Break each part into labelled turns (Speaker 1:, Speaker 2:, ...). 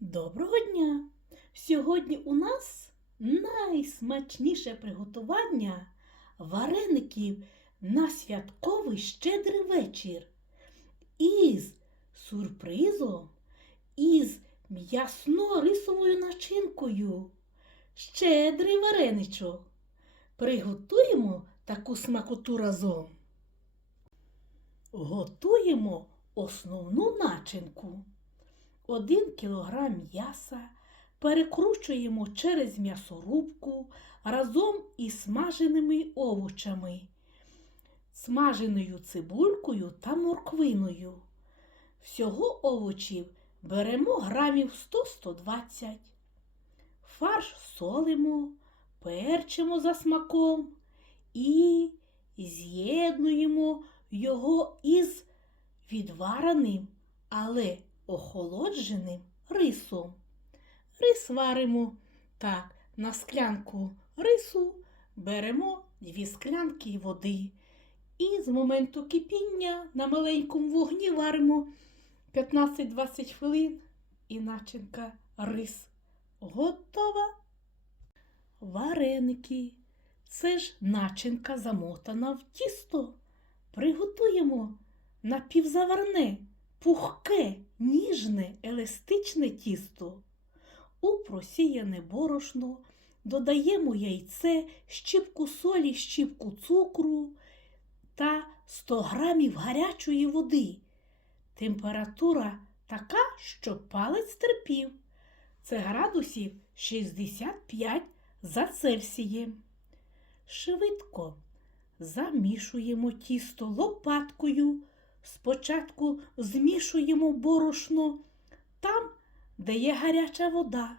Speaker 1: Доброго дня! Сьогодні у нас найсмачніше приготування вареників на святковий щедрий вечір із сюрпризом, із м'ясно-рисовою начинкою. Щедрий вареничок. Приготуємо таку смакоту разом. Готуємо основну начинку. 1 кг м'яса перекручуємо через м'ясорубку разом із смаженими овочами, смаженою цибулькою та морквиною. Всього овочів беремо грамів 100-120. Фарш солимо, перчимо за смаком і з'єднуємо його із відвареним, але охолодженим рисом. Рис варимо так, на склянку рису беремо дві склянки води. І з моменту кипіння на маленькому вогні варимо 15-20 хвилин і начинка рис готова. Вареники. Це ж начинка замотана в тісто. Приготуємо напівзаварне, пухке, ніжне, еластичне тісто. У просіяне борошно додаємо яйце, щіпку солі, щіпку цукру та 100 грамів гарячої води. Температура така, що палець терпів. Це градусів 65 за Цельсієм. Швидко замішуємо тісто лопаткою. Спочатку змішуємо борошно там, де є гаряча вода,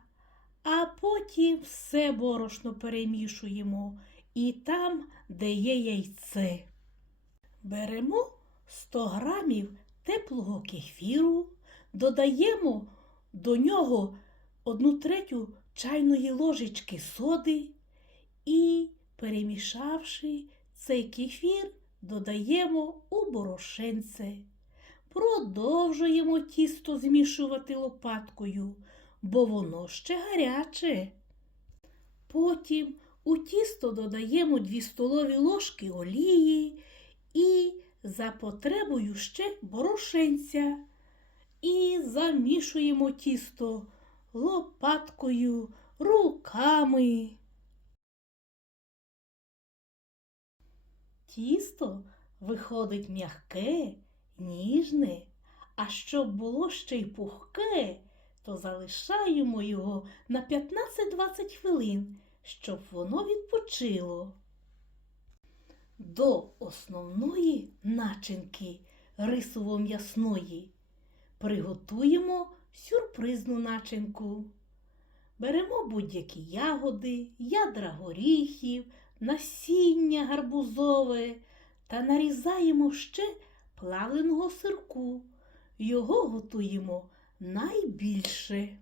Speaker 1: а потім все борошно перемішуємо і там, де є яйце. Беремо 100 грамів теплого кефіру, додаємо до нього 1 третю чайної ложечки соди і, перемішавши цей кефір, додаємо у борошенце. Продовжуємо тісто змішувати лопаткою, бо воно ще гаряче. Потім у тісто додаємо 2 столові ложки олії і за потребою ще борошенця. І замішуємо тісто лопаткою, руками. Тісто виходить м'яке, ніжне, а щоб було ще й пухке, то залишаємо його на 15-20 хвилин, щоб воно відпочило. До основної начинки рисово-м'ясної приготуємо сюрпризну начинку. Беремо будь-які ягоди, ядра горіхів, насіння гарбузове та нарізаємо ще плавленого сирку. Його готуємо найбільше.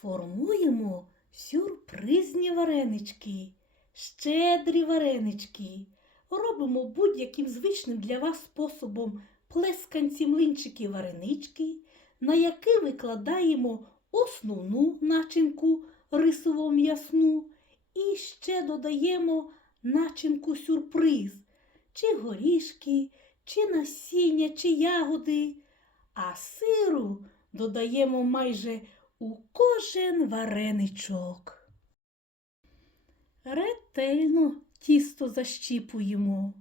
Speaker 1: Формуємо сюрпризні варенички, щедрі варенички. Робимо будь-яким звичним для вас способом плесканці млинчики варенички, на які викладаємо основну начинку рисово м'ясну і ще додаємо начинку сюрприз, чи горішки, чи насіння, чи ягоди, а сиру додаємо майже у кожен вареничок. Ретельно тісто защіпуємо.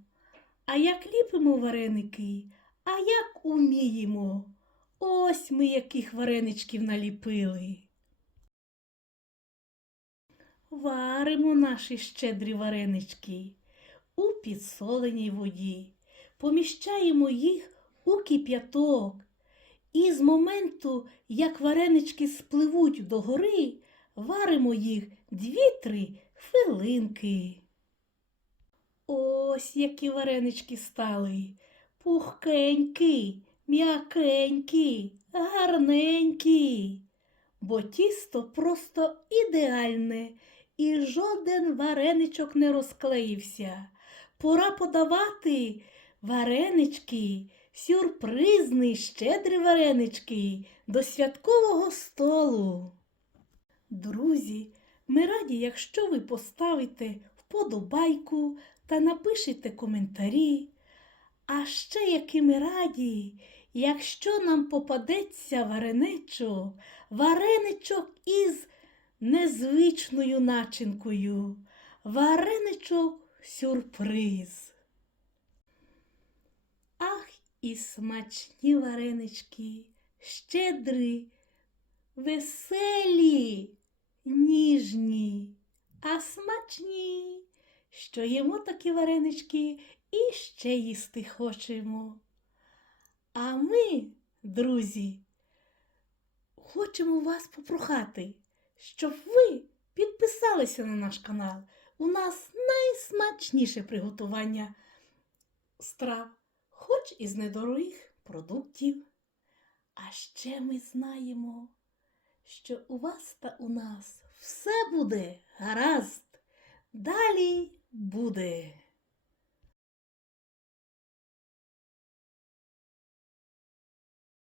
Speaker 1: А як ліпимо вареники, а як уміємо. Ось ми яких вареничків наліпили. Варимо наші щедрі варенички у підсоленій воді, поміщаємо їх у кип'яток. І з моменту, як варенички спливуть догори, варимо їх дві-три хвилинки. Ось які варенички стали. Пухкенькі, м'якенькі, гарненькі. Бо тісто просто ідеальне, і жоден вареничок не розклеївся. Пора подавати варенички сюрпризний щедрі варенички до святкового столу. Друзі, ми раді, якщо ви поставите вподобайку та напишете коментарі. А ще які ми раді, якщо нам попадеться вареничок, вареничок із незвичною начинкою, вареничок сюрприз. Ах, і смачні варенички, щедрі, веселі, ніжні, а смачні, що їмо такі варенички і ще їсти хочемо. А ми, друзі, хочемо вас попрохати, щоб ви підписалися на наш канал. У нас найсмачніше приготування страв, хоч і з недорогих продуктів. А ще ми знаємо, що у вас та у нас все буде гаразд. Далі буде.